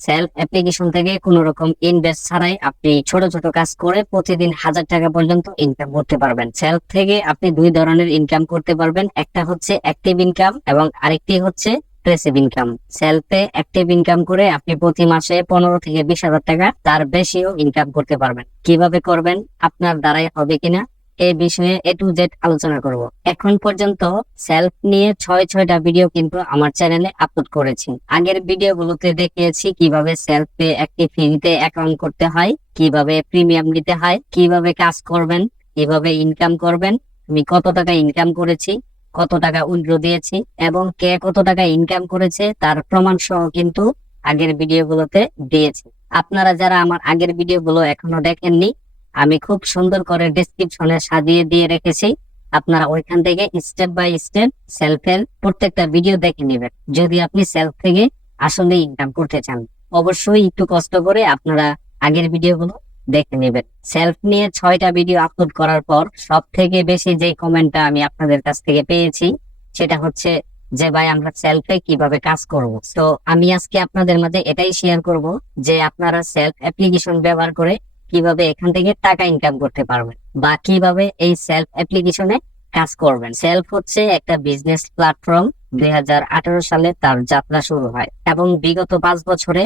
Self application থেকে কোনো রকম ইনভেস্ট ছাড়াই আপনি ছোট ছোট কাজ করে প্রতিদিন হাজার টাকা পর্যন্ত ইনকাম করতে পারবেন। সেলফ থেকে আপনি দুই ধরনের ইনকাম করতে পারবেন। একটা হচ্ছে অ্যাক্টিভ ইনকাম এবং আরেকটি হচ্ছে প্রেসিভ ইনকাম সেলফে অ্যাক্টিভ ইনকাম করে আপনি প্রতি মাসে পনেরো থেকে বিশ হাজার টাকা তার বেশিও ইনকাম করতে পারবেন। কীভাবে করবেন? আপনার দ্বারাই হবে কিনা? এই বিষয়ে এ টু জেড আলোচনা করব। এখন পর্যন্ত সেলফ নিয়ে ছয় ছয়টা ভিডিও কিন্তু আমার চ্যানেলে আপলোড করেছি। আগের ভিডিওগুলোতে দেখিয়েছি কীভাবে সেলফ সেলফে একটি ফ্রিতে অ্যাকাউন্ট করতে হয়, কীভাবে প্রিমিয়াম নিতে হয়, কীভাবে কাজ করবেন, কীভাবে ইনকাম করবেন, আমি কত টাকা ইনকাম করেছি, কত টাকা উইথড্র দিয়েছি এবং কে কত টাকা ইনকাম করেছে তার প্রমাণ সহ কিন্তু আগের ভিডিওগুলোতে দিয়েছি। আপনারা যারা আমার আগের ভিডিওগুলো এখনও দেখেননি আমি খুব সুন্দর করে ডেসক্রিপশনে সাজিয়ে দিয়ে রেখেছি। আপনারা ওইখান থেকে স্টেপ বাই স্টেপ সেলফের প্রত্যেকটা ভিডিও দেখে নেবেন। যদি আপনি সেলফ থেকে আসলে ইনকাম করতে চান, অবশ্যই একটু কষ্ট করে আপনারা আগের ভিডিওগুলো দেখে নেবেন। সেলফ নিয়ে ছয়টা ভিডিও আপলোড করার পর সব থেকে বেশি যে কমেন্টটা আমি আপনাদের কাছ থেকে পেয়েছি, সেটা হচ্ছে যে, ভাই, আমরা সেলফে কীভাবে কাজ করব? তো আমি আজকে আপনাদের মাঝে এটাই শেয়ার করব যে, আপনারা সেলফ অ্যাপ্লিকেশন ব্যবহার করে কীভাবে এখান থেকে টাকা ইনকাম করতে পারবেন বা কীভাবে এই সেলফ অ্যাপ্লিকেশনে কাজ করবেন। সেলফ হচ্ছে একটা বিজনেস প্ল্যাটফর্ম দুই সালে তার যাত্রা শুরু হয় এবং বিগত পাঁচ বছরে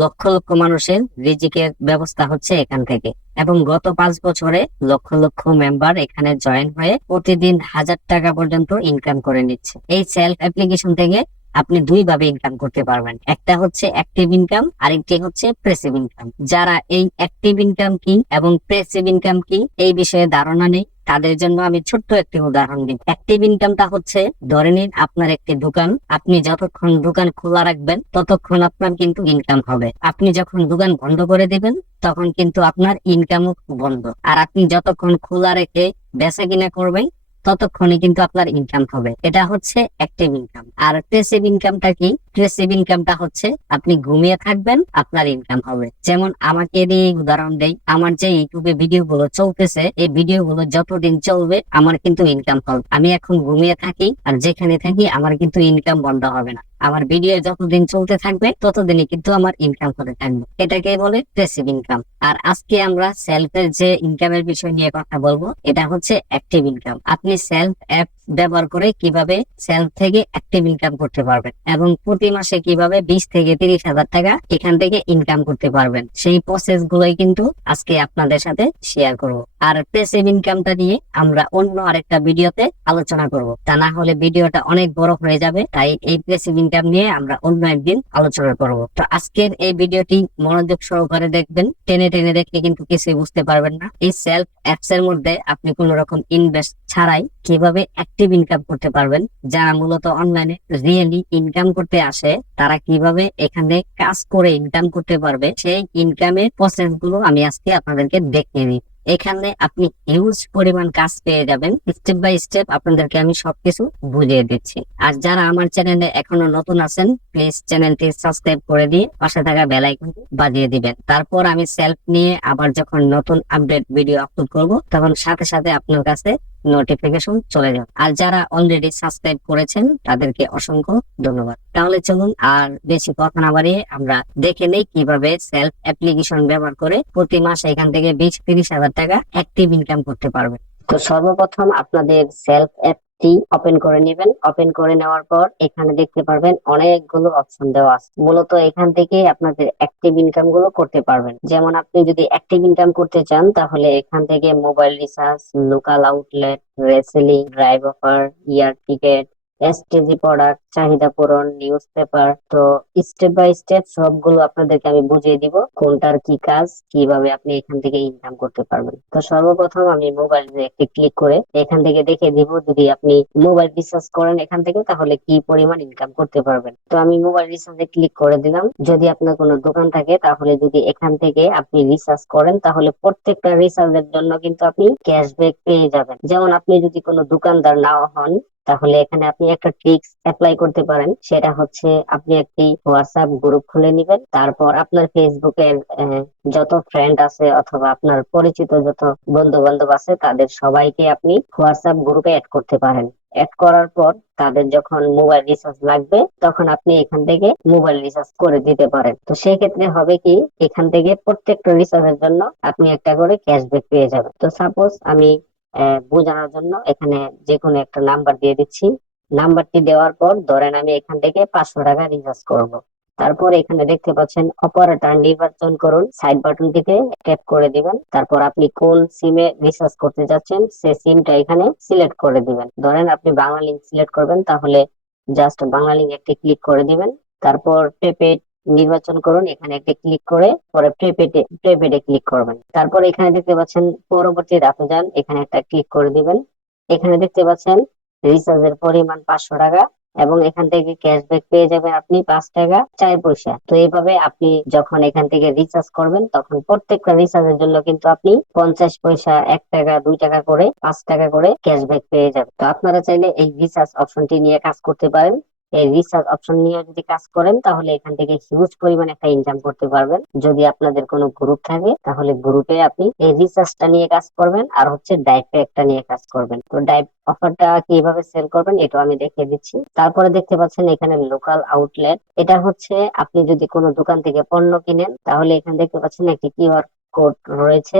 লক্ষ লক্ষ মানুষের রিজিকের ব্যবস্থা হচ্ছে এখান থেকে এবং গত পাঁচ বছরে লক্ষ লক্ষ মেম্বার এখানে জয়েন হয়ে প্রতিদিন হাজার টাকা পর্যন্ত ইনকাম করে নিচ্ছে। এই সেলফ অ্যাপ্লিকেশন থেকে আপনি দুই ভাবে ইনকাম করতে পারবেন। একটা হচ্ছে অ্যাক্টিভ ইনকাম আরেকটি হচ্ছে প্রেসিভ ইনকাম যারা এই অ্যাক্টিভ ইনকাম কি এবং প্রেসিভ ইনকাম কি এই বিষয়ে ধারণা নেই, তাদের জন্য আমি ছোট্ট একটি উদাহরণ দিই। অ্যাক্টিভ ইনকামটা হচ্ছে, ধরে নিন আপনার একটি দোকান, আপনি যতক্ষণ দোকান খোলা রাখবেন, ততক্ষণ আপনার কিন্তু ইনকাম হবে। আপনি যখন দোকান বন্ধ করে দিবেন, তখন কিন্তু আপনার ইনকামও বন্ধ। আর আপনি যতক্ষণ খোলা রেখে বেচা কিনা করবেন ততক্ষণে কিন্তু আপনার ইনকাম হবে। এটা হচ্ছে অ্যাক্টিভ ইনকাম আর প্যাসিভ ইনকামটা কি? প্যাসিভ ইনকামটা হচ্ছে আপনি ঘুমিয়ে থাকবেন, আপনার ইনকাম হবে। যেমন আমাকে দিয়ে উদাহরণ দেই। আমার যে ইউটিউবে ভিডিও গুলো চলতেছে, এই ভিডিও গুলো যতদিন চলবে আমার কিন্তু ইনকাম হবে। আমি এখন ঘুমিয়ে থাকি আর যেখানে থাকি আমার কিন্তু ইনকাম বন্ধ হবে না। আমার ভিডিও যতদিন চলতে থাকবে, ততদিনই কিন্তু আমার ইনকাম করে থাকবে এটাকে বলে প্যাসিভ ইনকাম আর আজকে আমরা সেলফের যে ইনকামের বিষয় নিয়ে কথা বলব, এটা হচ্ছে অ্যাক্টিভ ইনকাম আপনি সেলফ অ্যাপ ব্যবহার করে কীভাবে সেলফ থেকে অ্যাক্টিভ ইনকাম করতে পারবেন এবং প্রতি মাসে কীভাবে বিশ থেকে তিরিশ হাজার টাকা এখান থেকে ইনকাম করতে পারবেন। সেই প্রসেস গুলোই কিন্তু আজকে আপনাদের সাথে শেয়ার করব। আর প্রেসিভ ইনকামটা নিয়ে আমরা অন্য আরেকটা ভিডিওতে আলোচনা করব। তা না হলে ভিডিওটা অনেক বড় হয়ে যাবে, তাই এই প্রেসিভ ইনকাম নিয়ে আমরা অন্য একদিন আলোচনা করব। তো আজকের এই ভিডিওটি মনোযোগ সহকারে দেখবেন। টেনে টেনে দেখলে কিন্তু কিছুই বুঝতে পারবেন না। এই সেলফ অ্যাপস এর মধ্যে আপনি কোন রকম ইনভেস্ট ছাড়াই কীভাবে অ্যাক্টিভ ইনকাম করতে পারবেন। যারা মূলত অনলাইনে রিয়েলি ইনকাম করতে আসে, তারা কীভাবে এখানে কাজ করে ইনকাম করতে পারবে, সেই ইনকামের প্রসেসগুলো আমি আজকে আপনাদেরকে দেখিয়ে দিই। এখানে আপনি হিউজ পরিমাণ কাজ পেয়ে যাবেন। স্টেপ বাই স্টেপ আপনাদেরকে আমি সবকিছু বুঝিয়ে দিচ্ছি। আর যারা আমার চ্যানেলে এখনও নতুন আছেন প্লিজ চ্যানেলটি সাবস্ক্রাইব করে দিয়ে পাশে থাকা বেল আইকনটি বাজিয়ে দিবেন। তারপর আমি সেলফ নিয়ে আবার যখন নতুন আপডেট ভিডিও আপলোড করব, তখন সাথে সাথে আপনার কাছে নোটিফিকেশন চলে যাবে আর যারা অলরেডি সাবস্ক্রাইব করেছেন, তাদেরকে অসংখ্য ধন্যবাদ। তাহলে চলুন আর বেশি কথা না বাড়িয়ে আমরা দেখে নেই কীভাবে সেলফ অ্যাপ্লিকেশন ব্যবহার করে প্রতি মাসে এখান থেকে বিশ, তিরিশ হাজার টাকা অ্যাক্টিভ ইনকাম করতে পারবে তো সর্বপ্রথম আপনাদের সেলফ অ্যাপটি ওপেন করে নেবেন। ওপেন করে নেওয়ার পর এখানে দেখতে পারবেন অনেকগুলো অপশন দেওয়া আছে। মূলত এখান থেকে আপনাদের অ্যাক্টিভ ইনকামগুলো করতে পারবেন। যেমন আপনি যদি অ্যাক্টিভ ইনকাম করতে চান, তাহলে এখান থেকে mobile recharge local outlet reselling drive offer air ticket STG product চাহিদা পূরণ নিউজ পেপার তো স্টেপ বাই স্টেপ সবগুলো আপনাদেরকে আমি বুঝিয়ে দিব কোনটার কি কাজ, কীভাবে আপনি এখান থেকে ইনকাম করতে পারবেন। তো সর্বপ্রথম আমি মোবাইল একটি ক্লিক করে এখান থেকে দেখে দিব যদি আপনি মোবাইল রিচার্জ করেন এখান থেকে, তাহলে কি পরিমাণ ইনকাম করতে পারবেন। তো আমি মোবাইল রিচার্জে ক্লিক করে দিলাম। যদি আপনার কোনো দোকান থাকে, তাহলে যদি এখান থেকে আপনি রিচার্জ করেন, তাহলে প্রত্যেকটা রিচার্জের জন্য কিন্তু আপনি ক্যাশব্যাক পেয়ে যাবেন। যেমন আপনি যদি কোনো দোকানদার নাও হন তাহলে এখানে আপনি একটা ট্রিক্স অ্যাপ্লাই করতে পারেন। সেটা হচ্ছে আপনি একটি হোয়াটসঅ্যাপ গ্রুপ খুলে নেবেন। তারপর আপনার ফেসবুকের যত ফ্রেন্ড আছে অথবা আপনার পরিচিত যত বন্ধু বান্ধব আছে, তাদের সবাইকে আপনি হোয়াটসঅ্যাপ গ্রুপে অ্যাড করতে পারেন। অ্যাড করার পর তাদের যখন মোবাইল রিচার্জ লাগবে, তখন আপনি এখান থেকে মোবাইল রিচার্জ করে দিতে পারেন। তো সেই ক্ষেত্রে হবে কি, এখান থেকে প্রত্যেকটা রিচার্জের জন্য আপনি একটা করে ক্যাশব্যাক পেয়ে যাবেন। তো সাপোজ আমি বোঝানোর জন্য এখানে যে কোনো একটা নাম্বার দিয়ে দিচ্ছি। নাম্বারটি দেওয়ার পর ধরেন আমি এখান থেকে পাঁচশো টাকা রিচার্জ করব। তারপর এখানে দেখতে পাচ্ছেন অপারেটর নির্বাচন করুন। সাইড বাটনটিতে ট্যাপ করে দিবেন। তারপর আপনি কোন সিমে রিচার্জ করতে যাচ্ছেন, সে সিমটা এখানে সিলেক্ট করে দিবেন। ধরেন আপনি বাংলা লিঙ্ক সিলেক্ট করবেন, তাহলে জাস্ট বাংলা লিঙ্ক একটি ক্লিক করে দিবেন। তারপর প্রিপেড নির্বাচন করুন, এখানে একটা ক্লিক করে, পরে প্রিপেডে প্রিপেডে ক্লিক করবেন। তারপর এখানে দেখতে পাচ্ছেন পরবর্তী ধাপে যান, এখানে একটা ক্লিক করে দিবেন। এখানে দেখতে পাচ্ছেন রিচার্জের পরিমাণ পাঁচশো টাকা এবং এখান থেকে ক্যাশব্যাক পেয়ে যাবেন আপনি পাঁচ টাকা, চার পয়সা। তো এইভাবে আপনি যখন এখান থেকে রিচার্জ করবেন, তখন প্রত্যেকটা রিচার্জের জন্য কিন্তু আপনি পঞ্চাশ পয়সা, এক টাকা, দুই টাকা করে, পাঁচ টাকা করে ক্যাশব্যাক পেয়ে যাবেন। তো আপনারা চাইলে এই রিচার্জ অপশনটি নিয়ে কাজ করতে পারেন। এই রিসার্চ অপশন নিয়ে যদি কাজ করেন, তাহলে এখান থেকে হিউজ পরিমাণে একটা ইনকাম করতে পারবেন। যদি আপনাদের কোনো গ্রুপ থাকে, তাহলে গ্রুপে আপনি এই রিসার্চটা নিয়ে কাজ করবেন, আর হচ্ছে ডাইপে একটা নিয়ে কাজ করবেন। তো ডাইপ অফারটা কীভাবে সেল করবেন এটা আমি দেখিয়ে দিচ্ছি। তারপরে দেখতে পাচ্ছেন এখানে লোকাল আউটলেট এটা হচ্ছে আপনি যদি কোনো দোকান থেকে পণ্য কিনেন, তাহলে এখানে দেখতে পাচ্ছেন একটি কিউআর কোড রয়েছে।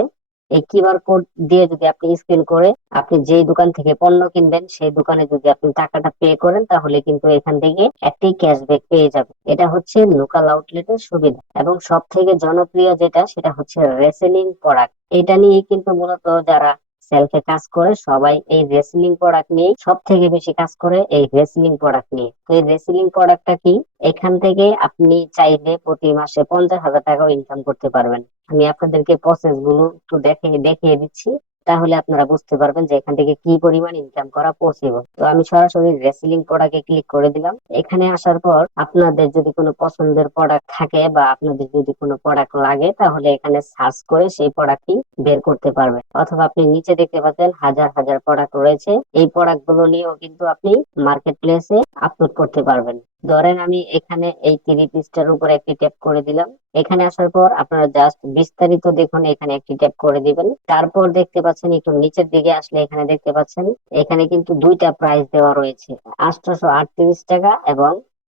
এই কিউআর কোড দিয়ে যদি আপনি স্ক্যান করে আপনি যে দোকান থেকে পণ্য কিনবেন, সেই দোকানে যদি আপনি টাকাটা পে করেন, তাহলে কিন্তু এখান থেকে একটি ক্যাশব্যাক পেয়ে যাবেন। এটা হচ্ছে লোকাল আউটলেটের সুবিধা এবং সব থেকে জনপ্রিয় যেটা, সেটা হচ্ছে রেসেলিং প্রোডাক্ট। এটা নিয়ে কিন্তু মূলত যারা সেলফে কাজ করে সবাই এই রেসলিং প্রোডাক্ট নিয়ে সব থেকে বেশি কাজ করে এই রেসলিং প্রোডাক্ট নিয়ে। তো এই রেসলিং প্রোডাক্টটা কি? এখান থেকে আপনি চাইলে প্রতি মাসে পঞ্চাশ হাজার টাকাও ইনকাম করতে পারবেন। আমি আপনাদেরকে প্রসেসগুলো একটু দেখে, দেখিয়ে দিচ্ছি। তাহলে আপনারা বুঝতে পারবেন যে এখান থেকে কি পরিমাণ ইনকাম করা পসিবল তো আমি সরাসরি রেসলিং প্রোডাক্টে ক্লিক করে দিলাম। এখানে আসার পর আপনাদের যদি কোনো পছন্দের প্রোডাক্ট থাকে বা আপনাদের যদি কোনো প্রোডাক্ট লাগে, তাহলে এখানে সার্চ করে সেই প্রোডাক্টটি বের করতে পারবেন। অথবা আপনি নিচে দেখতে পাচ্ছেন হাজার হাজার প্রোডাক্ট রয়েছে। এই প্রোডাক্টগুলো নিয়েও কিন্তু আপনি মার্কেট প্লেসে আপলোড করতে পারবেন। ধরেন আমি এখানে এই থ্রি পিসটার উপরে একটি ট্যাপ করে দিলাম। এখানে আসার পর আপনারা জাস্ট বিস্তারিত দেখুন, এখানে একটি ট্যাপ করে দিবেন। তারপর দেখতে পাচ্ছেন, একটু নিচের দিকে আসলে এখানে দেখতে পাচ্ছেন, এখানে কিন্তু দুইটা প্রাইস দেওয়া রয়েছে। আটশোশো আটত্রিশ টাকা এবং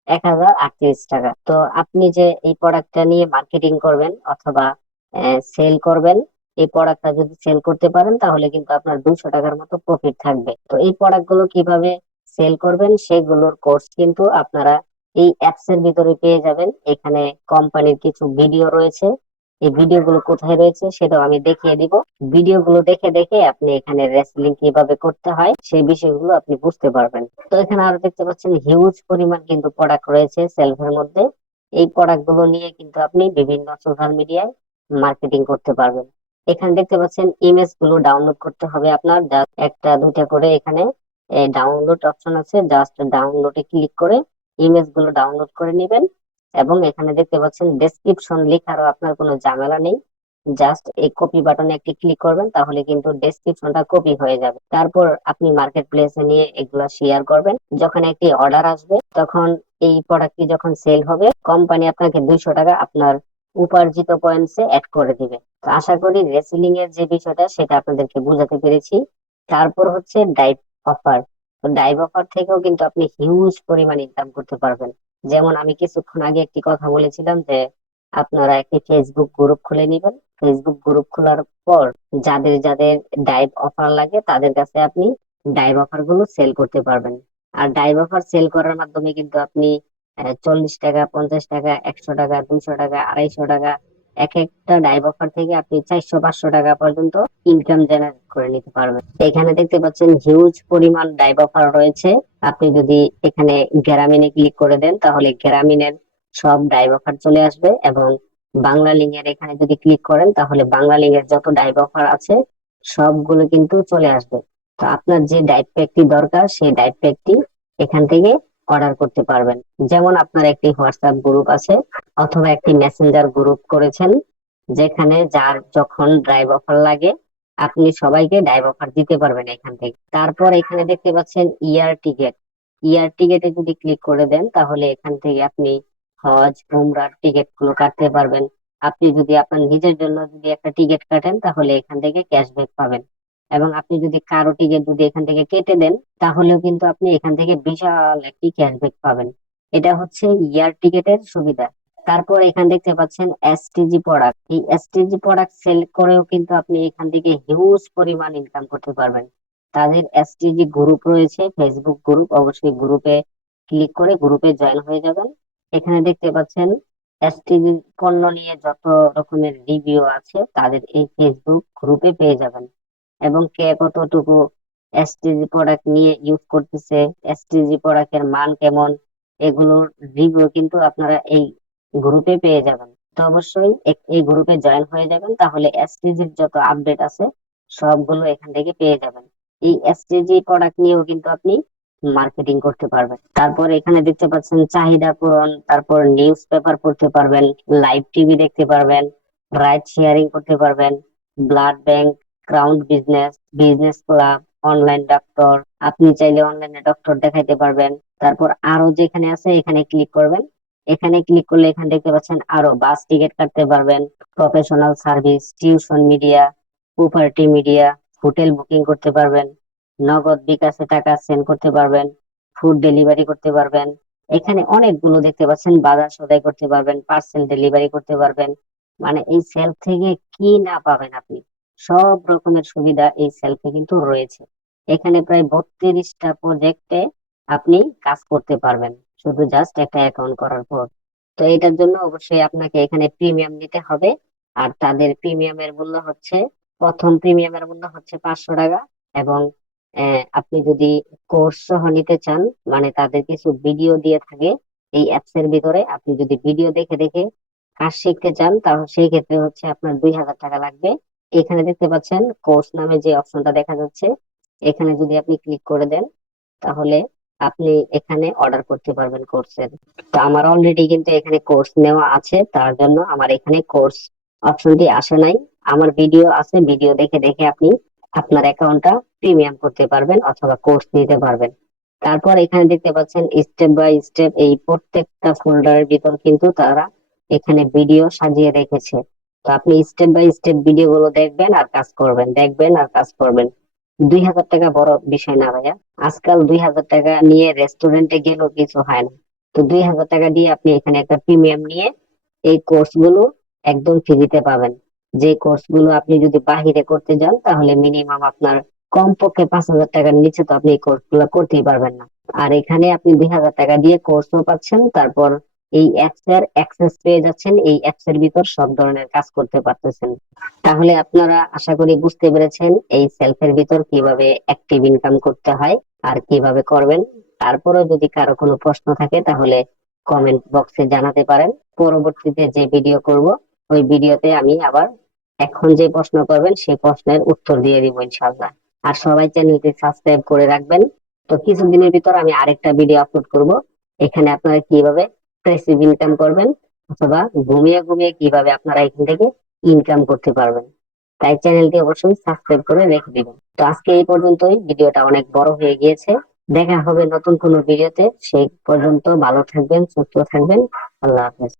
এক হাজার আটত্রিশ টাকা। তো আপনি যে এই প্রোডাক্টটা নিয়ে মার্কেটিং করবেন অথবা সেল করবেন, এই প্রোডাক্টটা যদি সেল করতে পারেন, তাহলে কিন্তু আপনার দুশো টাকার মতো প্রফিট থাকবে। তো এই প্রোডাক্টগুলো কীভাবে সেল করবেন, সেগুলোর কোর্স কিন্তু আপনারা এই অ্যাপস এর ভিতরে পেয়ে যাবেন। এখানে কোম্পানির কিছু ভিডিও রয়েছে। এই ভিডিও গুলো কোথায় রয়েছে সেটাও আমি দেখিয়ে দিব। ভিডিও গুলো দেখে দেখে আপনি এখানে রেসলিং কীভাবে করতে হয়, সেই বিষয়গুলো আপনি বুঝতে পারবেন। তো এখানে আরও দেখতে পাচ্ছেন হিউজ পরিমাণ কিন্তু প্রোডাক্ট রয়েছে সেলফের মধ্যে। এই প্রোডাক্টগুলো নিয়ে কিন্তু আপনি বিভিন্ন সোশ্যাল মিডিয়ায় মার্কেটিং করতে পারবেন। এখানে দেখতে পাচ্ছেন ইমেজগুলো ডাউনলোড করতে হবে আপনার। একটা, দুইটা করে এখানে ডাউনলোড অপশন আছে। জাস্ট ডাউনলোডে ক্লিক করে ইমেজগুলো ডাউনলোড করে নেবেন এবং এখানে দেখতে পাচ্ছেন ডেসক্রিপশন লেখারও আপনার কোনো ঝামেলা নেই। জাস্ট এই কপি বাটনে একটি ক্লিক করবেন তাহলে কিন্তু ডেসক্রিপশনটা কপি হয়ে যাবে। তারপর আপনি মার্কেট প্লেসে নিয়ে এগুলা শেয়ার করবেন। যখন একটি অর্ডার আসবে, তখন এই প্রোডাক্টটি যখন সেল হবে কোম্পানি আপনাকে দুইশো টাকা আপনার উপার্জিত পয়েন্টসে অ্যাড করে দিবে। তো আশা করি রেসলিং এর যে বিষয়টা, সেটা আপনাদেরকে বোঝাতে পেরেছি। তারপর হচ্ছে ডাইভ অফার তো ডাইভ অফার থেকেও কিন্তু আপনি হিউজ পরিমাণ ইনকাম করতে পারবেন। যেমন আমি কিছুক্ষণ আগে একটি কথা বলেছিলাম যে, আপনারা একটি ফেসবুক গ্রুপ খুলে নেবেন। ফেসবুক গ্রুপ খোলার পর যাদের যাদের ডাইভ অফার লাগে, তাদের কাছে আপনি ডাইভ অফারগুলো সেল করতে পারবেন। আর ডাইভ অফার সেল করার মাধ্যমে কিন্তু আপনি চল্লিশ টাকা, পঞ্চাশ টাকা, একশো টাকা, দুশো টাকা, আড়াইশো টাকা এক একটা ডাইভ অফার থেকে আপনি চারশো, পাঁচশো টাকা পর্যন্ত ইনকাম জেনারেট করে নিতে পারবেন। এখানে দেখতে পাচ্ছেন হিউজ পরিমাণ ডাইভ অফার রয়েছে। আপনি যদি এখানে গ্রামীণে ক্লিক করে দেন, তাহলে গ্রামীণের সব ডাইভ অফার চলে আসবে এবং বাংলা লিঙ্ক এর এখানে যদি ক্লিক করেন, তাহলে বাংলা লিঙ্ক এর যত ডাইভ অফার আছে, সবগুলো কিন্তু চলে আসবে। তো আপনার যে ডাইভ প্যাকটি দরকার, সেই ডাইভ প্যাকটি এখান থেকে অর্ডার করতে পারবেন। যেমন আপনার একটি হোয়াটসঅ্যাপ গ্রুপ আছে অথবা একটি মেসেঞ্জার গ্রুপ করেছেন, যেখানে যার যখন ড্রাইভ অফার লাগে, আপনি সবাইকে ড্রাইভ অফার দিতে পারবেন এখান থেকে। তারপর এখানে দেখতে পাচ্ছেন ইয়ার টিকেট ইয়ার টিকেটে যদি ক্লিক করে দেন, তাহলে এখান থেকে আপনি হজ, উমরার টিকিটগুলো কাটতে পারবেন। আপনি যদি আপনার নিজের জন্য যদি একটা টিকিট কাটেন, তাহলে এখান থেকে ক্যাশব্যাক পাবেন। এবং আপনি যদি কারও টিকিট যদি এখান থেকে কেটে দেন, তাহলেও কিন্তু আপনি এখান থেকে বিশাল একটি ক্যাশব্যাক পাবেন। এটা হচ্ছে ইয়ার টিকেটের সুবিধা। তারপর এখান দেখতে পাচ্ছেন এসটিজি প্রোডাক্ট এই এসটিজি প্রোডাক্ট সেল করেও কিন্তু আপনি এখান থেকে হিউজ পরিমাণ ইনকাম করতে পারবেন। তাদের এসটিজি গ্রুপ রয়েছে ফেসবুক গ্রুপ অবশ্যই গ্রুপে ক্লিক করে গ্রুপে জয়েন হয়ে যাবেন। এখানে দেখতে পাচ্ছেন এসটিজি পণ্য নিয়ে যত রকমের রিভিউ আছে, তাদের এই ফেসবুক গ্রুপে পেয়ে যাবেন। এবং কে কতটুকু এসটিজি প্রোডাক্ট নিয়ে ইউজ করতেছে এসটিজি প্রোডাক্টের মান কেমন, এগুলোর রিভিউ কিন্তু আপনারা এই গ্রুপে পেয়ে যাবেন। তো অবশ্যই এই গ্রুপে জয়েন হয়ে যাবেন, তাহলে এসটিজির যত আপডেট আছে, সবগুলো এখান থেকে পেয়ে যাবেন। এই এসটিজি প্রোডাক্ট নিয়েও কিন্তু আপনি মার্কেটিং করতে পারবেন। তারপর এখানে দেখতে পাচ্ছেন চাহিদা পূরণ, তারপর নিউজ পেপার পড়তে পারবেন লাইভ টিভি দেখতে পারবেন রাইড শেয়ারিং করতে পারবেন blood bank crown business business club online doctor আপনি চাইলে অনলাইনে ডক্টর দেখাইতে পারবেন। তারপর আরও যেখানে আছে, এখানে ক্লিক করবেন। এখানে ক্লিক করলে এখানে দেখতে পাচ্ছেন আরও বাস টিকিট কাটতে পারবেন। Professional service tuition media property media hotel booking করতে পারবেন। নগদ বিকাশে টাকা সেন্ড করতে পারবেন। ফুড ডেলিভারি করতে পারবেন। এখানে অনেকগুলো দেখতে পাচ্ছেন, বাজার সদাই করতে পারবেন পার্সেল ডেলিভারি করতে পারবেন। মানে এই সেলফ থেকে কি না পাবেন আপনি? সব রকমের সুবিধা এই সেলফে কিন্তু রয়েছে। এখানে প্রায় বত্রিশটা প্রজেক্টে আপনি কাজ করতে পারবেন, শুধু জাস্ট একটা অ্যাকাউন্ট করার পর। তো এটার জন্য অবশ্যই আপনাকে এখানে প্রিমিয়াম নিতে হবে। আর তাদের প্রিমিয়ামের মূল্য হচ্ছে, প্রথম প্রিমিয়ামের মূল্য হচ্ছে পাঁচশো টাকা এবং আপনি যদি কোর্স সহ নিতে চান মানে তাদের কিছু ভিডিও দিয়ে থাকে, এই অ্যাপস এর ভিতরে আপনি যদি ভিডিও দেখে দেখে কাজ শিখতে চান, তাহলে সেই ক্ষেত্রে হচ্ছে আপনার দুই হাজার টাকা লাগবে। এখানে দেখতে পাচ্ছেন কোর্স নামে যে অপশনটা দেখা যাচ্ছে, এখানে যদি আপনি ক্লিক করে দেন, তাহলে আপনি এখানে অর্ডার করতে পারবেন কোর্সের তো আমার অলরেডি কিন্তু এখানে কোর্স নেওয়া আছে, তার জন্য আমার এখানে কোর্স অপশনটি আসে নাই। আমার ভিডিও আছে ভিডিও দেখে দেখে আপনি আপনার অ্যাকাউন্টটা প্রিমিয়াম করতে পারবেন অথবা কোর্স নিতে পারবেন। তারপর এখানে দেখতে পাচ্ছেন স্টেপ বাই স্টেপ এই প্রত্যেকটা ফোল্ডারের ভিতর কিন্তু তারা এখানে ভিডিও সাজিয়ে রেখেছে। তো আপনি স্টেপ বাই স্টেপ ভিডিও গুলো দেখবেন আর কাজ করবেন, দেখবেন আর কাজ করবেন। দুই হাজার টাকা বড় বিষয় না ভাইয়া। আজকাল দুই হাজার টাকা নিয়ে রেস্টুরেন্টে গেলেও কিছু হয় না। তো দুই হাজার টাকা দিয়ে আপনি এখানে একটা প্রিমিয়াম নিয়ে এই কোর্সগুলো একদম ফ্রিতে পাবেন। যে কোর্সগুলো আপনি যদি বাহিরে করতে যান, তাহলে মিনিমাম আপনার কমপক্ষে পাঁচ হাজার টাকার নিচে তো আপনি এই কোর্সগুলো করতেই পারবেন না। আর এখানে আপনি দুই হাজার টাকা দিয়ে কোর্সও পাচ্ছেন, তারপর এই অ্যাপস এর অ্যাক্সেস পেয়ে যাচ্ছেন, এই অ্যাপস এর ভিতর সব ধরনের কাজ করতে পারতেছেন। তাহলে আপনারা আশা করি বুঝতে পেরেছেন এই সেলফের ভিতর কীভাবে অ্যাক্টিভ ইনকাম করতে হয় আর কীভাবে করবেন। তারপরেও যদি কারও কোনো প্রশ্ন থাকে, তাহলে কমেন্ট বক্সে জানাতে পারেন। পরবর্তীতে যে ভিডিও করব, ওই ভিডিওতে আমি আবার এখন যে প্রশ্ন করবেন সেই প্রশ্নের উত্তর দিয়ে দিব ইনশাআল্লাহ। আর সবাই চ্যানেলটি সাবস্ক্রাইব করে রাখবেন। তো কিছুদিনের ভিতর আমি আরেকটা ভিডিও আপলোড করব। এখানে আপনারা কীভাবে প্যাসিভ ইনকাম করবেন অথবা ঘুমিয়ে ঘুমিয়ে কীভাবে আপনারা এখান থেকে ইনকাম করতে পারবেন। তাই চ্যানেলটি অবশ্যই সাবস্ক্রাইব করে রেখে দিবেন। তো আজকে এই পর্যন্তই। ভিডিওটা অনেক বড় হয়ে গিয়েছে। দেখা হবে নতুন কোনো ভিডিওতে। সেই পর্যন্ত ভালো থাকবেন, সুস্থ থাকবেন। আল্লাহ হাফেজ।